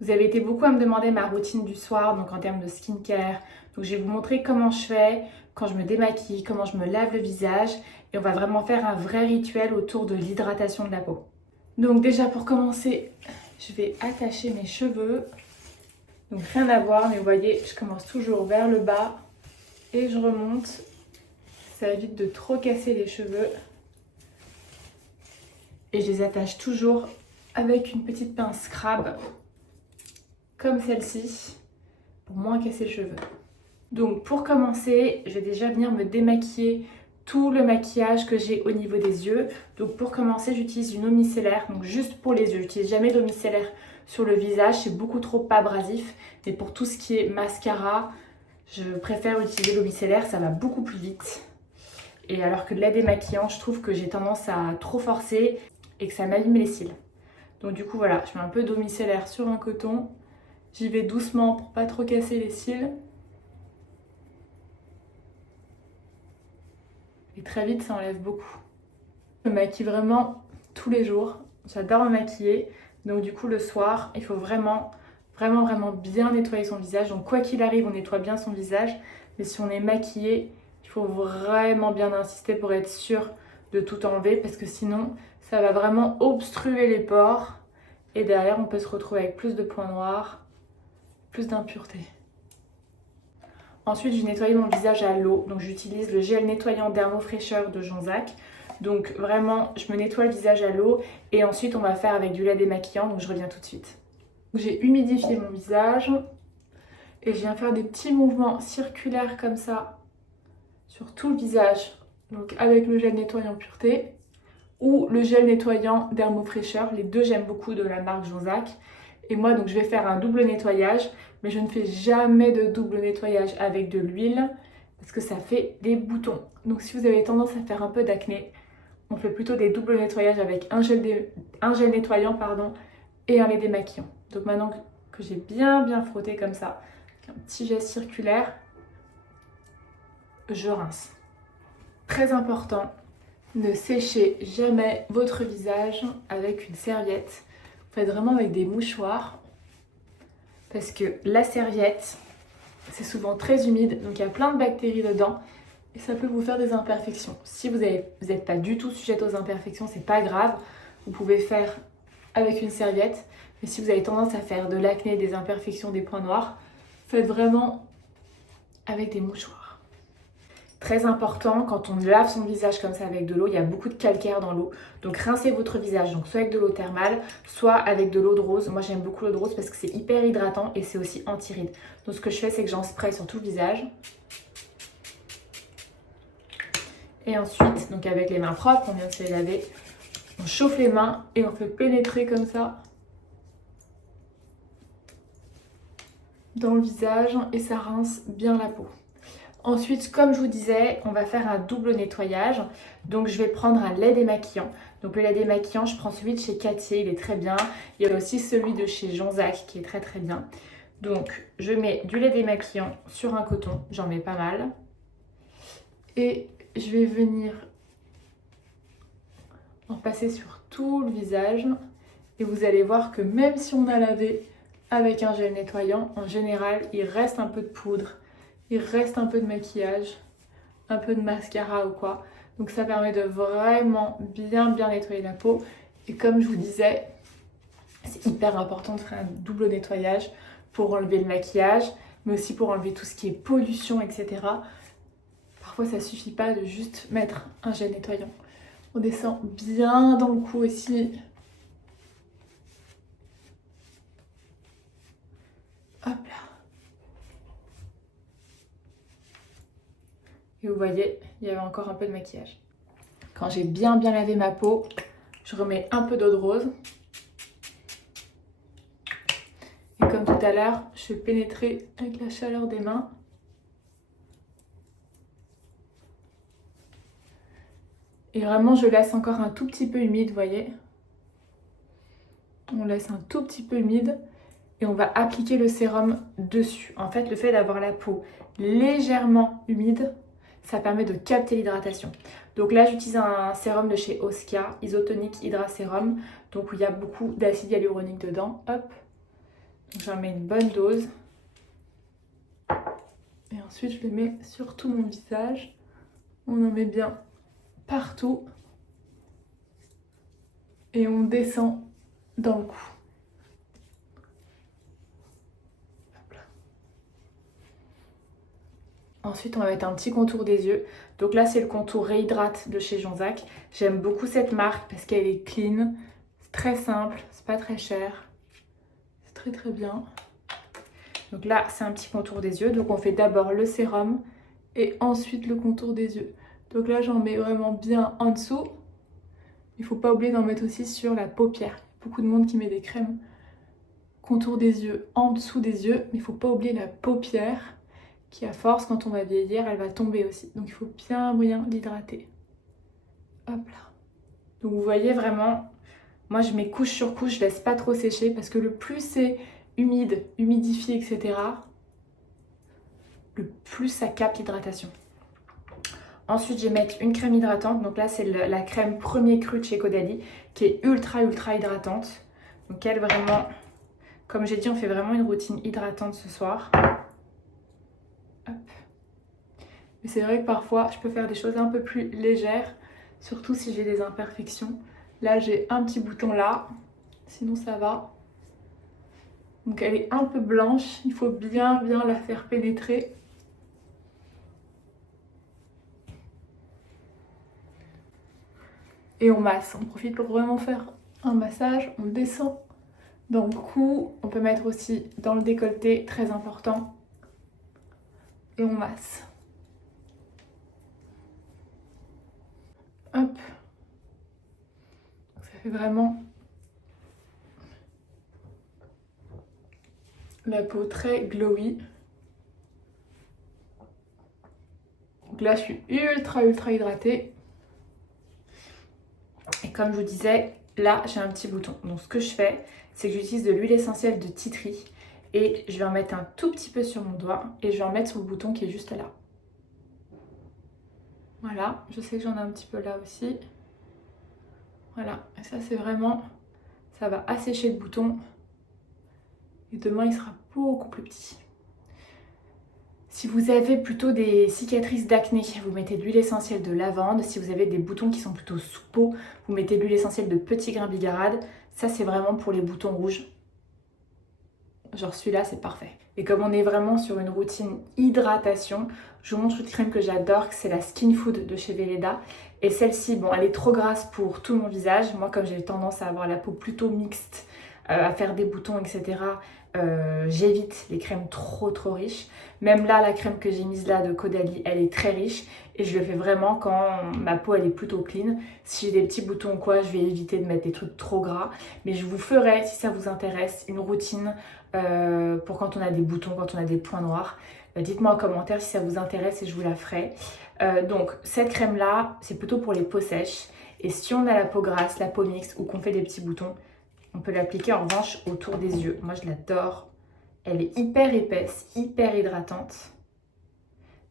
Vous avez été beaucoup à me demander ma routine du soir, donc en termes de skincare. Donc je vais vous montrer comment je fais quand je me démaquille, comment je me lave le visage. Et on va vraiment faire un vrai rituel autour de l'hydratation de la peau. Donc déjà pour commencer, je vais attacher mes cheveux. Donc rien à voir, mais vous voyez, je commence toujours vers le bas et je remonte. Ça évite de trop casser les cheveux. Et je les attache toujours avec une petite pince crabe, comme celle-ci, pour moins casser le cheveu. Donc pour commencer, je vais déjà venir me démaquiller tout le maquillage que j'ai au niveau des yeux. Donc pour commencer, j'utilise une eau micellaire, donc juste pour les yeux. J'utilise jamais d'eau micellaire sur le visage, c'est beaucoup trop abrasif. Mais pour tout ce qui est mascara, je préfère utiliser l'eau micellaire, ça va beaucoup plus vite. Et alors que de la démaquillant, je trouve que j'ai tendance à trop forcer et que ça m'abîme les cils. Donc du coup voilà, je mets un peu d'eau micellaire sur un coton. J'y vais doucement pour pas trop casser les cils. Et très vite, ça enlève beaucoup. Je me maquille vraiment tous les jours. J'adore me maquiller. Donc du coup, le soir, il faut vraiment bien nettoyer son visage. Donc quoi qu'il arrive, on nettoie bien son visage. Mais si on est maquillé, il faut vraiment bien insister pour être sûr de tout enlever. Parce que sinon, ça va vraiment obstruer les pores. Et derrière, on peut se retrouver avec plus de points noirs, plus d'impuretés. Ensuite, je nettoie mon visage à l'eau. Donc, j'utilise le gel nettoyant Dermofraîcheur de Jonzac. Donc, vraiment, je me nettoie le visage à l'eau. Et ensuite, on va faire avec du lait démaquillant. Donc, je reviens tout de suite. J'ai humidifié mon visage. Et je viens faire des petits mouvements circulaires comme ça sur tout le visage. Donc, avec le gel nettoyant Pureté ou le gel nettoyant Dermofraîcheur. Les deux, j'aime beaucoup, de la marque Jonzac. Et moi, donc, je vais faire un double nettoyage. Mais je ne fais jamais de double nettoyage avec de l'huile parce que ça fait des boutons. Donc si vous avez tendance à faire un peu d'acné, on fait plutôt des doubles nettoyages avec un gel nettoyant et un lait démaquillant. Donc maintenant que j'ai bien frotté comme ça, avec un petit geste circulaire, je rince. Très important, ne séchez jamais votre visage avec une serviette. Vous faites vraiment avec des mouchoirs. Parce que la serviette, c'est souvent très humide, donc il y a plein de bactéries dedans et ça peut vous faire des imperfections. Si vous n'êtes pas du tout sujette aux imperfections, c'est pas grave, vous pouvez faire avec une serviette. Mais si vous avez tendance à faire de l'acné, des imperfections, des points noirs, faites vraiment avec des mouchoirs. Très important, quand on lave son visage comme ça avec de l'eau, il y a beaucoup de calcaire dans l'eau. Donc rincez votre visage, donc soit avec de l'eau thermale, soit avec de l'eau de rose. Moi j'aime beaucoup l'eau de rose parce que c'est hyper hydratant et c'est aussi anti-rides. Donc ce que je fais, c'est que j'en spray sur tout le visage. Et ensuite, donc avec les mains propres, on vient de se les laver, on chauffe les mains et on fait pénétrer comme ça dans le visage et ça rince bien la peau. Ensuite, comme je vous disais, on va faire un double nettoyage. Donc, je vais prendre un lait démaquillant. Donc, le lait démaquillant, je prends celui de chez Cattier, il est très bien. Il y a aussi celui de chez Jonzac qui est très bien. Donc, je mets du lait démaquillant sur un coton. J'en mets pas mal. Et je vais venir en passer sur tout le visage. Et vous allez voir que même si on a lavé avec un gel nettoyant, en général, il reste un peu de poudre. Il reste un peu de maquillage, un peu de mascara ou quoi. Donc ça permet de vraiment bien nettoyer la peau. Et comme je vous disais, c'est hyper important de faire un double nettoyage pour enlever le maquillage, mais aussi pour enlever tout ce qui est pollution, etc. Parfois ça suffit pas de juste mettre un gel nettoyant. On descend bien dans le cou aussi. Hop là. Et vous voyez, il y avait encore un peu de maquillage. Quand j'ai bien lavé ma peau, je remets un peu d'eau de rose. Et comme tout à l'heure, je fais pénétrer avec la chaleur des mains. Et vraiment, je laisse encore un tout petit peu humide, vous voyez. On laisse un tout petit peu humide et on va appliquer le sérum dessus. En fait, le fait d'avoir la peau légèrement humide, ça permet de capter l'hydratation. Donc là, j'utilise un sérum de chez Oskia, Isotonic Hydra Sérum, donc où il y a beaucoup d'acide hyaluronique dedans. Hop. Donc j'en mets une bonne dose. Et ensuite je le mets sur tout mon visage. On en met bien partout. Et on descend dans le cou. Ensuite, on va mettre un petit contour des yeux. Donc là, c'est le contour Réhydrate de chez Jonzac. J'aime beaucoup cette marque parce qu'elle est clean. C'est très simple, c'est pas très cher. C'est très très bien. Donc là, c'est un petit contour des yeux. Donc on fait d'abord le sérum et ensuite le contour des yeux. Donc là, j'en mets vraiment bien en dessous. Il ne faut pas oublier d'en mettre aussi sur la paupière. Beaucoup de monde qui met des crèmes contour des yeux en dessous des yeux. Mais il ne faut pas oublier la paupière qui, à force, quand on va vieillir, elle va tomber aussi. Donc il faut bien l'hydrater. Hop là. Donc vous voyez vraiment, moi je mets couche sur couche, je laisse pas trop sécher parce que le plus c'est humide, humidifié, etc., le plus ça capte l'hydratation. Ensuite, je vais mettre une crème hydratante. Donc là, c'est la crème Premier Cru de chez Caudalie qui est ultra hydratante. Donc elle, vraiment, comme j'ai dit, on fait vraiment une routine hydratante ce soir. Hop. Mais c'est vrai que parfois, je peux faire des choses un peu plus légères, surtout si j'ai des imperfections. Là, j'ai un petit bouton là, sinon ça va. Donc elle est un peu blanche, il faut bien la faire pénétrer. Et on masse, on profite pour vraiment faire un massage, on descend dans le cou, on peut mettre aussi dans le décolleté, très important. Et on masse. Hop. Ça fait vraiment la peau très glowy. Donc là, je suis ultra hydratée. Et comme je vous disais, là, j'ai un petit bouton. Donc ce que je fais, c'est que j'utilise de l'huile essentielle de tea tree. Et je vais en mettre un tout petit peu sur mon doigt. Et je vais en mettre sur le bouton qui est juste là. Voilà, je sais que j'en ai un petit peu là aussi. Voilà, et ça c'est vraiment, ça va assécher le bouton. Et demain il sera beaucoup plus petit. Si vous avez plutôt des cicatrices d'acné, vous mettez de l'huile essentielle de lavande. Si vous avez des boutons qui sont plutôt sous peau, vous mettez de l'huile essentielle de petit grain bigarade. Ça c'est vraiment pour les boutons rouges. Genre celui-là c'est parfait. Et comme on est vraiment sur une routine hydratation, je vous montre une crème que j'adore, c'est la Skin Food de chez Velleda. Et celle-ci, bon, elle est trop grasse pour tout mon visage. Moi, comme j'ai tendance à avoir la peau plutôt mixte, à faire des boutons, etc., j'évite les crèmes trop riches. Même là, la crème que j'ai mise là de Caudalie, elle est très riche. Et je le fais vraiment quand ma peau, elle est plutôt clean. Si j'ai des petits boutons ou quoi, je vais éviter de mettre des trucs trop gras. Mais je vous ferai, si ça vous intéresse, une routine pour quand on a des boutons, quand on a des points noirs. Dites-moi en commentaire si ça vous intéresse et je vous la ferai. Donc cette crème là, c'est plutôt pour les peaux sèches. Et si on a la peau grasse, la peau mixte ou qu'on fait des petits boutons, on peut l'appliquer en revanche autour des yeux. Moi je l'adore. Elle est hyper épaisse, hyper hydratante.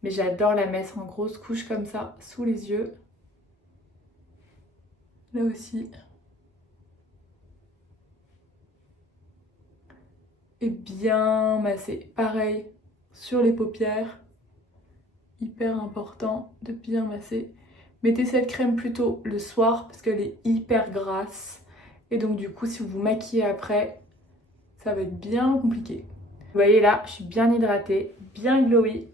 Mais j'adore la mettre en grosse couche comme ça, sous les yeux. Là aussi. Et bien masser. Pareil, sur les paupières. Hyper important de bien masser. Mettez cette crème plutôt le soir parce qu'elle est hyper grasse. Et donc du coup, si vous vous maquillez après, ça va être bien compliqué. Vous voyez là, je suis bien hydratée, bien glowy.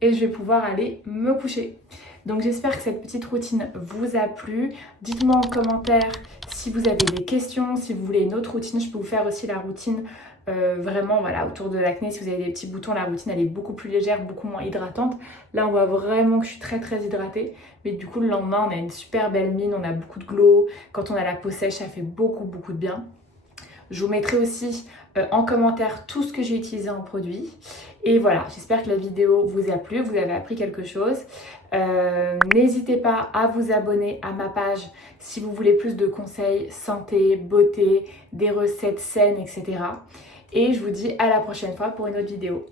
Et je vais pouvoir aller me coucher. Donc j'espère que cette petite routine vous a plu. Dites-moi en commentaire si vous avez des questions, si vous voulez une autre routine. Je peux vous faire aussi la routine vraiment voilà, autour de l'acné. Si vous avez des petits boutons, la routine elle est beaucoup plus légère, beaucoup moins hydratante. Là on voit vraiment que je suis très hydratée. Mais du coup le lendemain on a une super belle mine, on a beaucoup de glow. Quand on a la peau sèche ça fait beaucoup de bien. Je vous mettrai aussi en commentaire tout ce que j'ai utilisé en produit. Et voilà, j'espère que la vidéo vous a plu, vous avez appris quelque chose. N'hésitez pas à vous abonner à ma page si vous voulez plus de conseils santé, beauté, des recettes saines, etc. Et je vous dis à la prochaine fois pour une autre vidéo.